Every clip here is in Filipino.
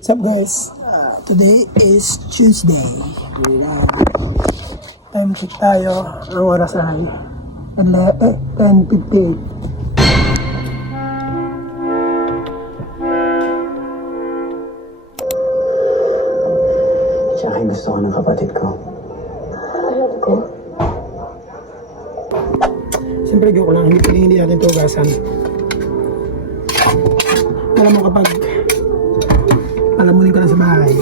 What's up guys? Today is Tuesday. Time check tayo. Ang oras ay 10:58. Siya ay gusto ko ng kapatid ko. Kapatid ko? Siyempre joke lang, hindi natin tugasan. Alam mo kapag palamunin ka na sa bahay,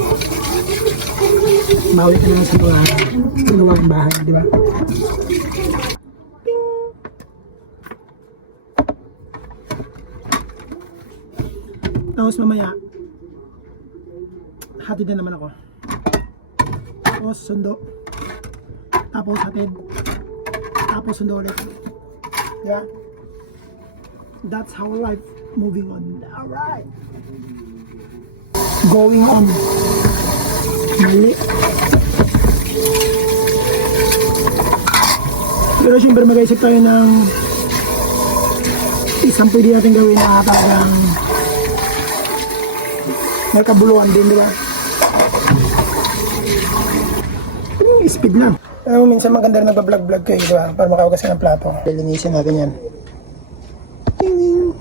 bawi ka na sa mga gawaing bahay, di ba? Tapos mamaya, hatid na naman ako. Tapos sundo. Tapos hatid. Tapos sundo ulit. Yeah. That's how life moving on. Alright. Going on. Mali. Pero syempre mag-isip tayo ng isang pwede natin gawin na talagang may kabuluhan din, di ba? Speed lang. Alam mo, minsan maganda rin nagpa-vlog-vlog kayo, di ba? Para makawagas ng plato. Linisin natin yan. Ting-ting.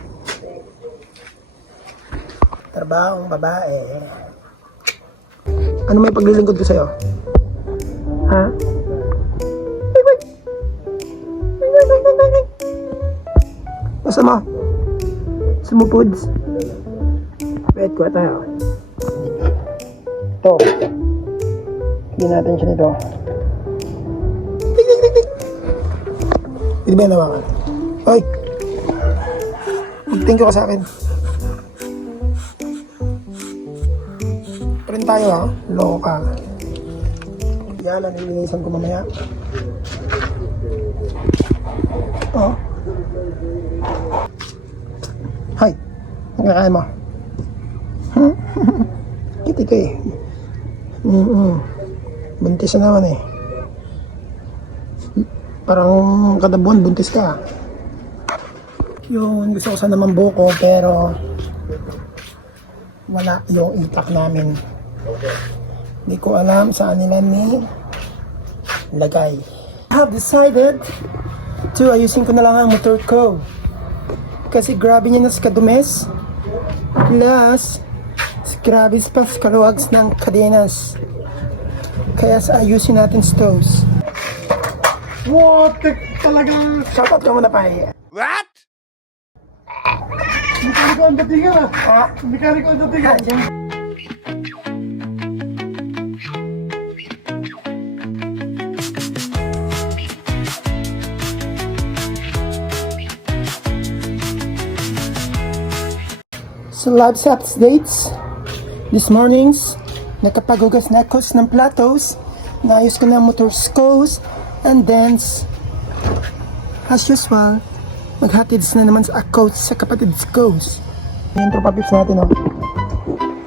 Trabahong babae. Ano may paglilingkod ko sa'yo? Ha? Basta mo? Sumupods? Wait, kuha tayo. Ito. Hindi natin siya nito. Hindi ba yung nawakan? Hoy! Mag-thank you ka sa akin. Print tayo ha. Loko ka. Yan, nalilinisan ko mamaya. Oh. Hi! Nagkakain mo. Kiti ka eh. Buntis na naman eh. Parang kada buwan buntis ka. Yung gusto ko sana mambuko pero wala yung itak namin. Hindi ko alam saan nila ni lagay. I have decided to ayusin ko na lang ang motor ko. Kasi grabe niya na sa kadumes. Plus, grabe pa sa kaluwags ng kadenas. Kaya sa ayusin natin stoves. What? Talagang shoutout ka muna pa eh. What? Mekaniko ang datingan ah. Ha? Mekaniko ang datingan. So live updates. This mornings, nakapaghugas na ako ng platos. Naayos ko na ang motor scores. And then, as usual, maghatids na naman sa ako sa kapatid scores. Yung tropa pips natin, oh.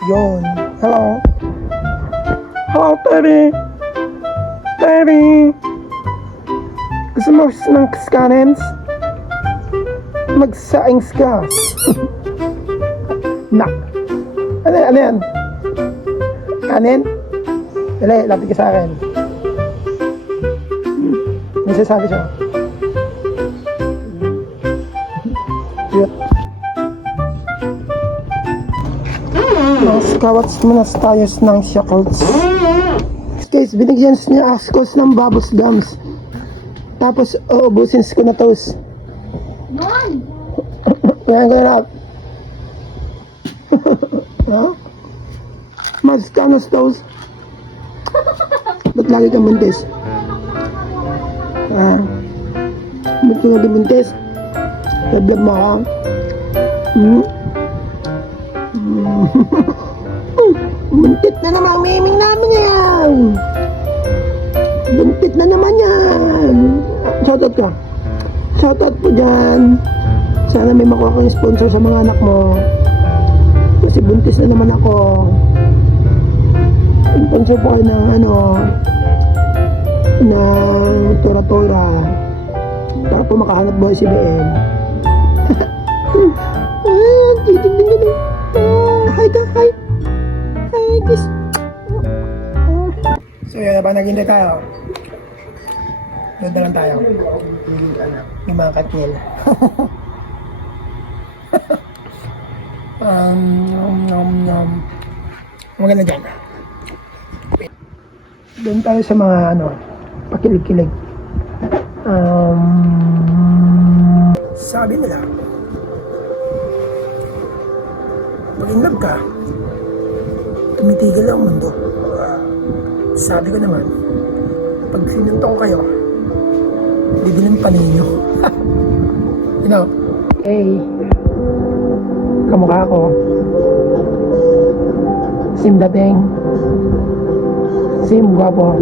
Yun. Hello. Hello, Terry. Terry. Gusto mo ng scanens? Magsaings ka. Nak. Ano yan? Kanin? Dali, lapit ka sa akin. May sasabi siya. Cute. Mas kawats muna tayo ng shackles. Guys, binigyan niya ako ng bubbles gums. Tapos, uubusin ko na toast. Noon! Kaya ko na. Ha? Mas kanos toast. Ba't lagi kang buntis? Ba't ka lagi buntis? Lablab mo ka? Buntit na naman ang miming namin yan! Buntit na naman yan! Shoutout ka! Shoutout po dyan! Sana may makuha kang sponsor sa mga anak mo. Kasi buntis na naman ako. Sponsor po kayo ng ng tora-tora para po makahanap buhay si BM. Titignan nyo. Hi ka, hi. Kiss. So yun, habang naghintay tayo. Doon na lang tayo. Yung mga katnil. Maganda dyan. Doon tayo sa mga pakilig-kilig. Sabi nila, pag in love ka, tumitigil ang mundo. Sabi ko naman, pag sinunto ko kayo, didilim pa ninyo. You know, hey, kamukha ko. Sim dating. Sim guwapo.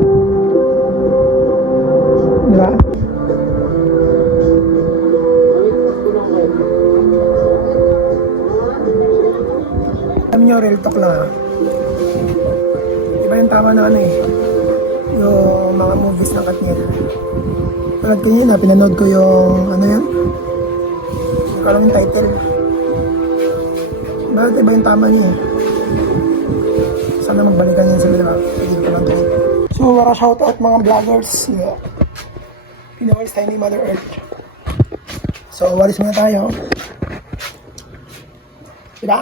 Diba? Alam nyo, real talk lang ha. Iba yung tama na yung mga movies ng Katniel. Tulad ko yun pinanood ko yung yun? Hindi ko alam yung title. Bakit iba yung tama niya Sana magbalikan yun sila. Hindi ko lang tuloy. So, shoutout mga vloggers. Pinawalis tayo ni Mother Earth. So, walis muna tayo. Diba?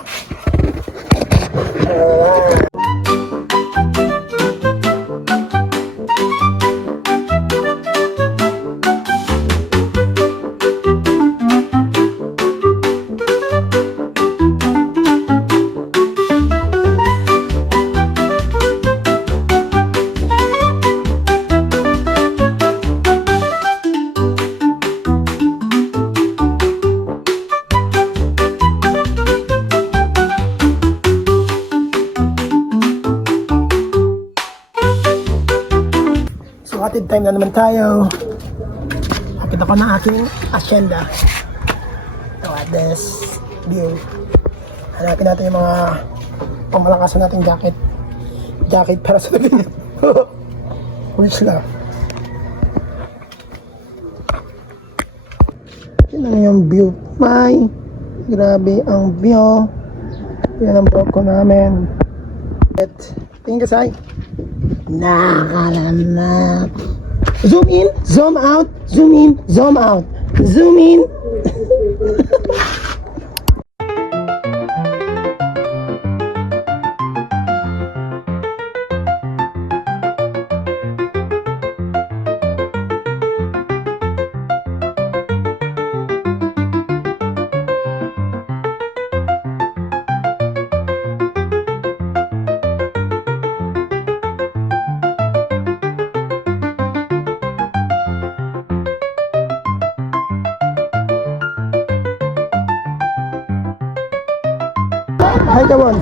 So, hatid time na naman tayo. Akit ako ng aking asyenda. So, at this view. Hanapin natin yung mga pamalakasan nating jacket. Jacket para sa tabi niya. Which lang. Yun lang yung view. May grabe ang view. Yan ang vlog ko namin. At tingin ka say. Nakakalanap. Zoom in, zoom out, zoom in, zoom out, zoom in. Hi, come on.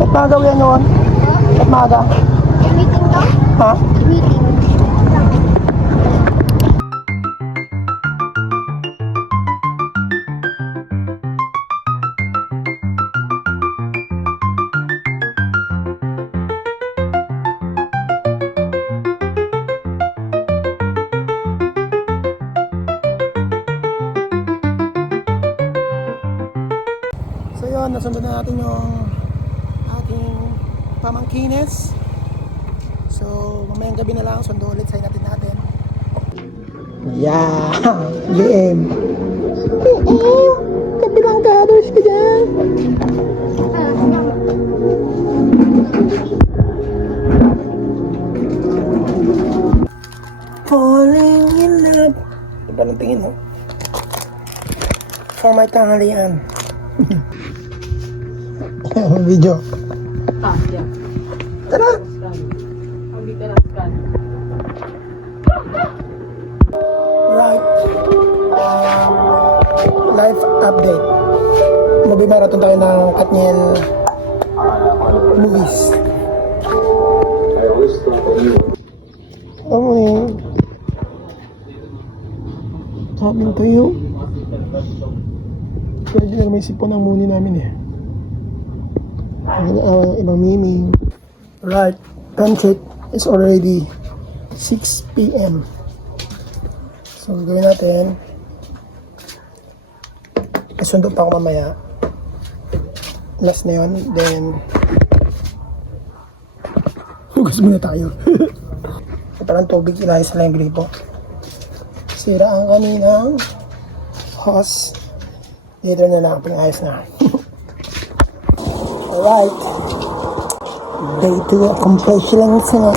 Ba't maga yan noon? Ba't maga? Meeting daw? Ha? Meeting. So yun, nasunod na natin yung ating pamangkines. So mamayang gabi na lang, sundo ulit sa natin. Yeah! BM! BM! Kabilang gathers ka dyan! Falling in love. Diba nang tingin mo? For my tanghalian. Video. Tara! Right. Life update. Movie marathon tayo ng Katniel movies. Sabi ko yun. Pwede na may sipon ang muni namin Ang ibang miming. Right. Time check is already 6 p.m. So, gawin natin. Isundo pa ako mamaya. Last na yun. Then, hugas muna tayo. Parang tubig, inayos na lang yung gripo. Sira ang kaninang hose. Later na lang, pinayos na. Alright. Day 2 accomplished lang sa